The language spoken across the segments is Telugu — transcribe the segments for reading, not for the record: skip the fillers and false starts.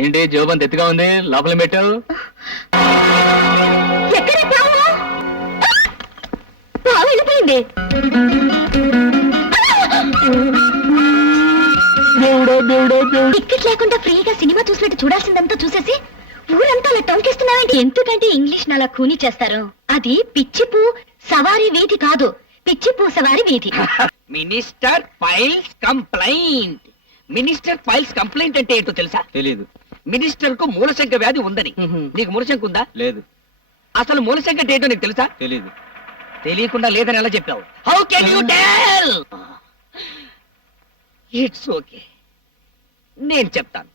ఏంటి జోబంత ఎత్తుగా ఉంది, లోపల పెట్టావు? ఎక్కడ పావు? పావు వెళ్ళిపోయింది. టికెట్ లేకుండా ఫ్రీగా సినిమా చూసినట్టు చూడాల్సిందంతా చూసేసి ఊరంతా అలా టొంకేస్తున్నావేంటి? ఎందుకంటే ఇంగ్లీష్ అలా కూని చేస్తారు. అది పిచ్చిపూ సవారీ వీధి కాదు, పిచ్చిపూ సవారీ వీధి. Minister files complaint. Minister files complaint అంటే ఏంటో తెలుసా? తెలీదు. మినిస్టర్ కు మూలశంక వ్యాధి ఉందని. నీకు మూలశంక ఉందా? లేదు. అసలు మూలశంక అంటే ఏంటో నీకు తెలుసా? తెలీదు. తెలియకుండా లేదని ఎలా చెప్పావు? How can you tell? It's okay, నేను చెప్తాను.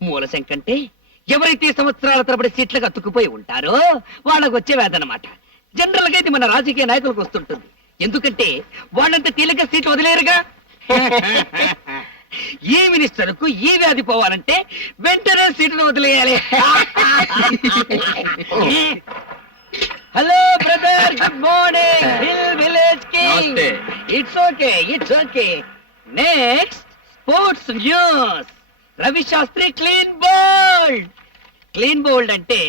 మూలశంక అంటే ఎవరైతే సంవత్సరాల తరబడి సీట్లకు అతుక్కుపోయి ఉంటారో వాళ్ళకు వచ్చే వ్యాధి అన్నమాట. జనరల్ గా ఇది మన రాజకీయ నాయకులకు వస్తుంటుంది. ఎందుకంటే వాళ్ళంతా తేలిక సీట్లు వదిలేరుగా. ఈ మినిస్టర్ కు ఈ వ్యాధి పోవాలంటే వెంటనే సీట్లు వదిలేయాలి. Hello brother, good morning. Hill village king. It's okay, it's okay. Next sports news. Ravi Shastri clean bold. Clean bold అంటే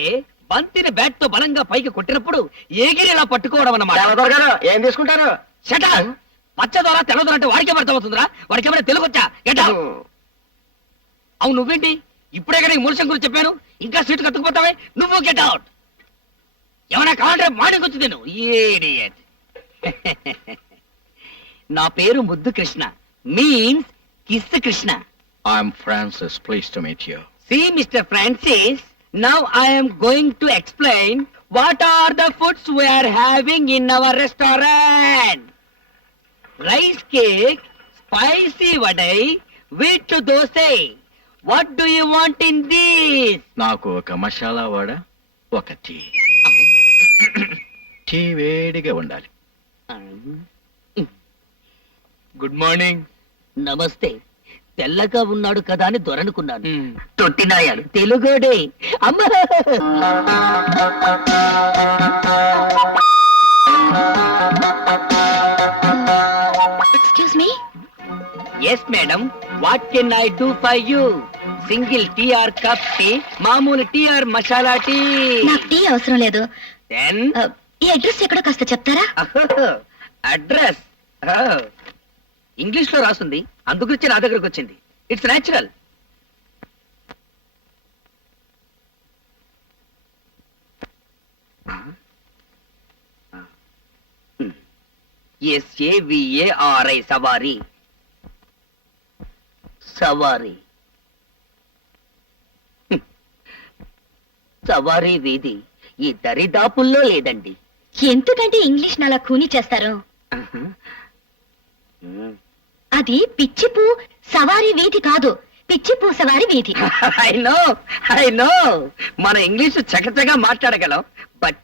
బంతిని బ్యాట్ తో బలంగా పైకి కొట్టినప్పుడు ఎగిరి ఇలా పట్టుకోవడం అన్నమాట. ఏం తీసుకుంటారు? షటా, పచ్చ ద్వారా తెల్ల ద్వారా అంటే వాడికే అర్థమవుతుందిరా? వాడికి ఏమైనా తెలుగు వచ్చా? Get out. అవును, నువ్వేంటి ఇప్పుడే కదా మూలశం గురించి చెప్పాను, ఇంకా సీటు కత్తుకుపోతావే? నువ్వు గెట్ అవుట్. ఏమైనా కావాలంటే మార్నింగ్ వచ్చి తిను. Idiot. నా పేరు ముద్దు Krishna, means kiss Krishna. I'm Francis, please to meet you. See, Mr. Francis, now I am going to explain what are the foods we are having in our restaurant. Rice cake, spicy vadai, wheat dosai. What do you want in this? నాకు ఒక మసాలా వడ, ఒక టీ. టీ వేడిగా ఉండాలి. Good morning. నమస్తే. తెల్లగా ఉన్నాడు కదా అని దొరనుకున్నాను. తొట్టినాయాడు తెలుగుడే. అమ్మ, excuse me. Yes madam, what can I do for you? Single tea or cup tea, మామూలు టీ ఆర్ మసాలా టీ? నాకు టీ అవసరం లేదు. దెన్ ఈ అడ్రస్ ఎక్కడో కాస్త చెప్తారా? అడ్రస్ ఇంగ్లీష్ లో రాస్తుంది, అందుగురించి నా దగ్గరకు వచ్చింది. It's natural. SAVARI, సవారీ. సవారీ, సవారీ వీధి ఈ దరిదాపుల్లో లేదండి. ఎందుకంటే ఇంగ్లీష్ అలా కూని చేస్తారు. అది పిచ్చిపూ సవారీ వీధి కాదు, పిచ్చిపూ సవారీ వీధి. ఐ నో మన ఇంగ్లీష్ చకచగా మాట్లాడగలం, బట్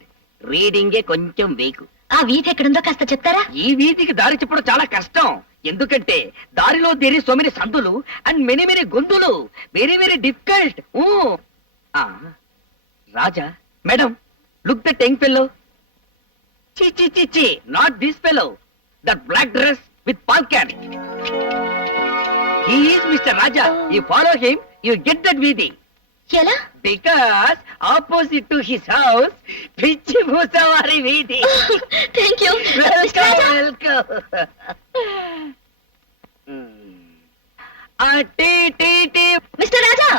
రీడింగే కొంచెం వీకు. ఆ వీధి ఎక్కడుందో కాస్త చెప్తారా? ఈ వీధికి దారి చెప్పడం చాలా కష్టం. ఎందుకంటే దారిలో దేరి సో మెనీ సందులు అండ్ మెనీ మెనీ గొంతులు. Very very difficult. Raja, madam, look the young fellow. చి చి చి చి, not this fellow. That black dress with palm cap. He is Mr. Raja. You follow him, you get that Vidhi. ఎలా? Because opposite to his house, Pichi Bhusavari Vidhi. Thank you. Welcome. Tea tea tea. Mister Raja,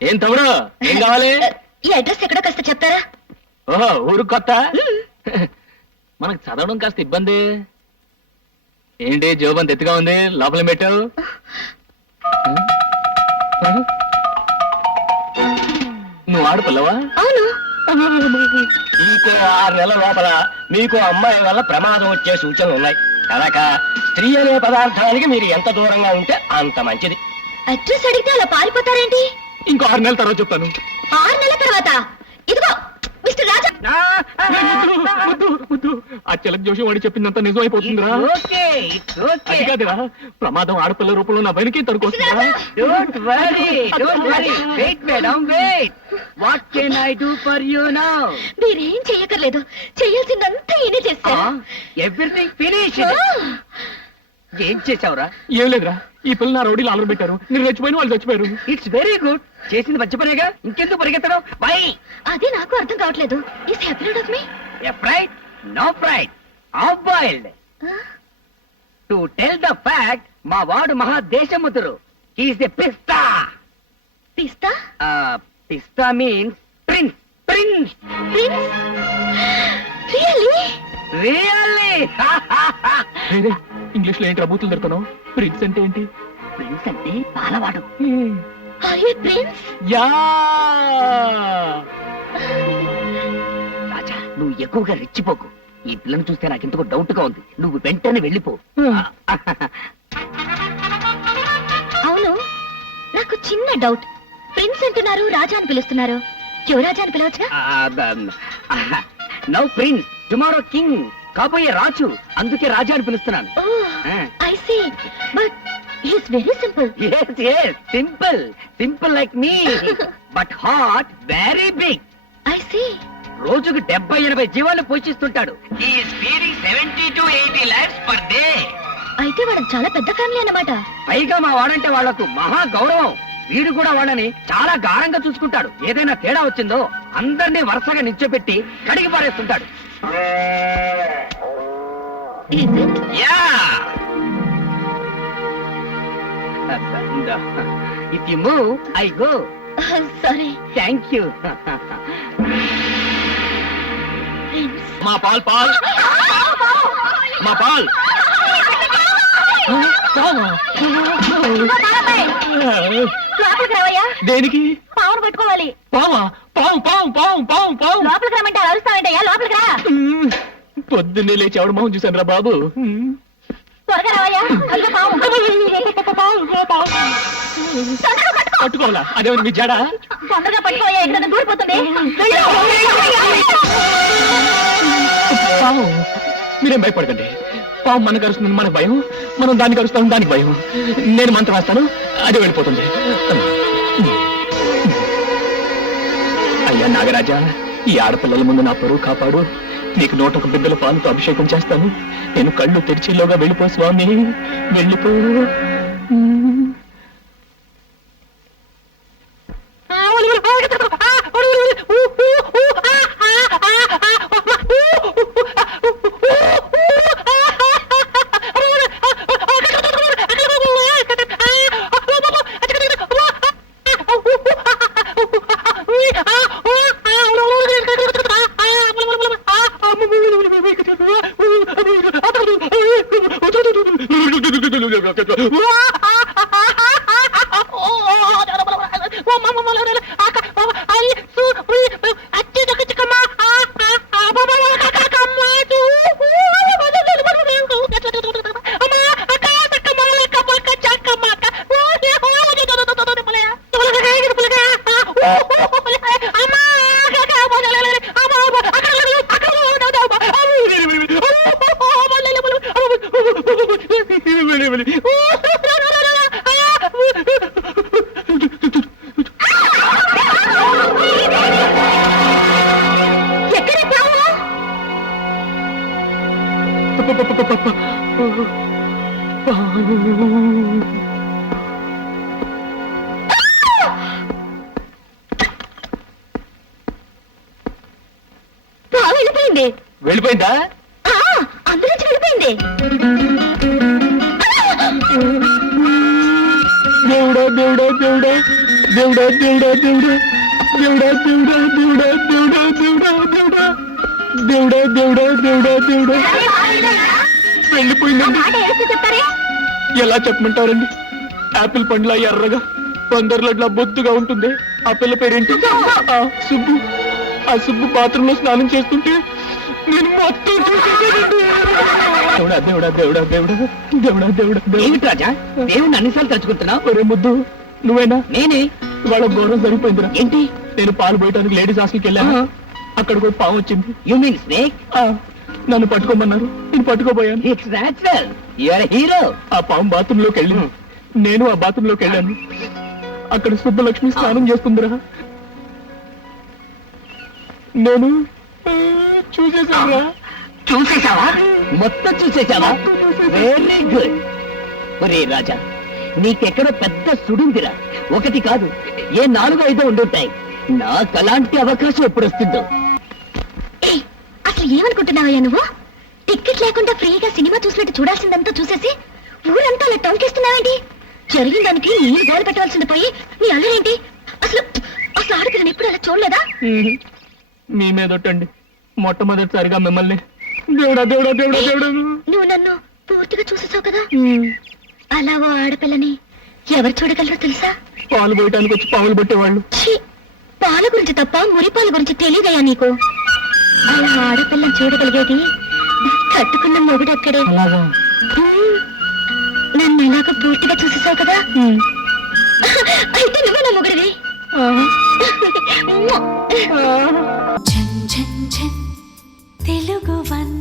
ఏం తమ్ముడు, ఏం కావాలి? ఈ అడ్రస్ ఎక్కడో కాస్త చెప్తారా? ఓహో, ఊరు కొత్త. మనకు చదవడం కాస్త ఇబ్బంది. ఏంటి జోబంత ఎత్తుగా ఉంది, లోపల పెట్టావు? నువ్వు ఆడపిల్లవా? అవును. ఇంకో 6 నెలల లోపల మీకు అమ్మాయి వల్ల ప్రమాదం వచ్చే సూచనలు ఉన్నాయి కనుక స్త్రీ అనే పదార్థానికి మీరు ఎంత దూరంగా ఉంటే అంత మంచిది. అడ్రస్ అడిగితే అలా పారిపోతారేంటి? ఇంకో 6 నెలల తర్వాత చెప్తాను. 6 నెలల తర్వాత? ఇదిగో మిస్టర్ రాజా. ఆ చిలక జోషి వాడి చెప్పిందంతా నిజం అయిపోతుందిరా. అది కాదురా, ప్రమాదం ఆడపిల్ల రూపంలో నా బయలుకి తరుకొస్తుందా? Don't worry. Wait, madam, wait. What can I do for you now? మీరేం చెయ్యక్కర్లేదు, చెయ్యాల్సిందంతా ఈయనే చేస్తా. Everything finished. ఏం చేసావురా? ఏం లేదురా, ఈ పిల్లలు నా రౌడీలు ఆలర పెట్టారు, నేను చచ్చిపోయిన వాళ్ళు చచ్చిపోయారు. It's very good. చేసింది మంచి పనేగా, ఇంకెందుకు పరిగెత్తడం? వై? అదే నాకు అర్థం కావట్లేదు. Is happy of me. Fried? No fried, half boiled. To tell the fact, మా వాడు మహా దేశముతురు. He's the pista. Pista? Pista means prince. Prince. Prince? Really? Really? English లో ఏంటి రబూతులు దొరుకుతున్నావు? ప్రిన్స్ అంటే ఏంటి? ప్రిన్స్ అంటే పాలవాడు. Are you prince? Yeah. Raja, నువ్వు ఎక్కువగా రెచ్చిపోకు. ఈ పిల్లను చూస్తే నాకు ఇంతకు డౌట్ గా ఉంది. నువ్వు వెంటనే వెళ్ళిపో. అవును, నాకు చిన్న డౌట్. ప్రిన్స్ అంటున్నారు, రాజా అని పిలుస్తున్నారు. యువరాజా అని పిలవచ్చుగా? Now prince, tomorrow king. కాబోయే రాజు, అందుకే రాజా అని పిలుస్తున్నాను. I see. But he's very simple. Simple. Simple like me, but heart very big. I see. రోజుకు 70-80 జీవాలు పోషిస్తుంటాడు. He is feeding 70 to 80 lakhs per day. అయితే వాడు చాలా పెద్ద ఫ్యామిలీ అన్నమాట. పైగా మా వాడంటే వాళ్లకు మహా గౌరవం. వీడు కూడా వాళ్ళని చాలా గారంగా చూసుకుంటాడు. ఏదైనా తేడా వచ్చిందో అందరినీ వరుసగా నిల్చోపెట్టి కడిగి పారేస్తుంటాడు. Is it? Yeah. If you move, I go. Sorry. Thank you. Prince. మా పాల్ పాల్, మా పాల్. లోపలికి రావయ్యా. దేనికి? పావును పట్టుకోవాలి. పావా? పావు పావు పావు పావు పావు. లోపలికి రమ్మంటే అరుస్తావేంటయ్యా? లోపలికి రా. పొద్దున్నే లేచి ఎవడు మొహం చూశాను రా బాబు. త్వరగా రావయ్యా. అదిగో పావు. తొందరగా పట్టుకో. పట్టుకోవాలా? అదేమని మీ జడ? తొందరగా పట్టుకోవయ్యా, ఇక్కడ దూరిపోతుంది. వెళ్ళు. పావు. మీరేం భయపడకండి. పావు మనకు అరుస్తుంది, మనకు భయం. మనం దానికి అరుస్తాం, దానికి భయం. నేను మంత్రం వేస్తాను, అదే వెళ్ళిపోతుంది. అయ్యా నాగరాజా, ఈ ఆడపిల్లల ముందు నా పరువు కాపాడు. నీకు 101 బిడ్డల పాలతో అభిషేకం చేస్తాను. నేను కళ్ళు తెరిచేలోగా వెళ్ళిపో స్వామి, వెళ్ళిపో. వెళ్ళిపోయింది. వెళ్ళిపోయిందా? అందులో వెళ్ళిపోయింది. దేవుడా దేవుడా దేవుడా దేవుడా దేవుడా దేవుడా దేవుడా దేవుడా దేవుడా దేవుడా దేవుడా దేవుడా దేవుడా దేవుడా దేవుడా వెళ్ళిపోయిందండి. చెప్తారే? ఎలా చెప్పమంటారండి? ఆపిల్ పండ్లా ఎర్రగా, పందర్లట్లా బొత్తుగా ఉంటుంది. ఆ పిల్ల పేరేంటి? సుబ్బు. ఆ సుబ్బు బాత్రూంలో స్నానం చేస్తుంటే నేను మొత్తం చూసేసానండి. దేవుడా దేవుడా దేవుడా దేవుడా దేవుడా దేవుడా దేవుడా. ఏమిటి రాజా, దేవుణ్ణి అన్నిసార్లు తలుచుకుంటున్నావు? ఒరే ముద్దు, నువ్వేనా? నేనే. ఇవాళ ఘోరం సరిపోయిందిరా. ఏంటి? నేను పాలు పోయడానికి లేడీస్ హాస్టల్కి వెళ్ళాను. అక్కడ కూడా పాము వచ్చింది. You mean snake? నన్ను పట్టుకోమన్నారు, నేను పట్టుకోపోయాను. It's natural. You are hero. ఆ పాము బాత్రూమ్ లోకి వెళ్ళింది, నేను ఆ బాత్రూమ్ లోకి వెళ్ళాను. అక్కడ సుబ్బలక్ష్మి స్నానం చేస్తుందిరా. నేను చూసేసానురా. చూసేసావా? మొత్తం చూసేసావా? Very good. ఒరే రాజా, నీకెక్కడ పెద్ద సుడుందిరా. ఒకటి కాదు, ఏ 4-5 ఉండుంటాయి. నాకు అలాంటి అవకాశం ఎప్పుడు వస్తుందో. ఏయ్, అసలు ఏమనుకుంటున్నావయ్యా నువ్వు? టికెట్ లేకుండా ఫ్రీగా సినిమా చూసినట్టు చూడాల్సిందంతా చూసేసి ఊరంతా అలా టంకేస్తున్నావేంటి? జరిగిన దానికి నీళ్ళు గోలు పెట్టవలసింది పోయి నీ అల్లరేంటి? అసలు అసలు ఆడపిల్లని ఎప్పుడు అలా చూడలేదా? మీ మీదొట్టండి, మొట్టమొదటిసారిగా మిమ్మల్ని. దేవుడా దేవుడా దేవుడా దేవుడా. నువ్వు నన్ను పూర్తిగా చూసేసావు కదా. అలా ఓ ఆడపిల్లని ఎవరు చూడగలరో తెలుసా? పాలు పోయటానికి వచ్చి పాములు పట్టేవాళ్ళు. ఛీ, పాల గురించి తప్ప మురిపాల గురించి తెలియదయ్యా నీకు. అలా ఆడపిల్లని చూడగలిగేది కట్టుకున్న మొగుడక్కడే. అలాగా? నన్ను ఎలాగో పూర్తిగా చూసేసావు కదా. అయితే నువ్వు నా మొగుడివి. ఝన్ ఝన్ ఝన్ తెలుగు వన్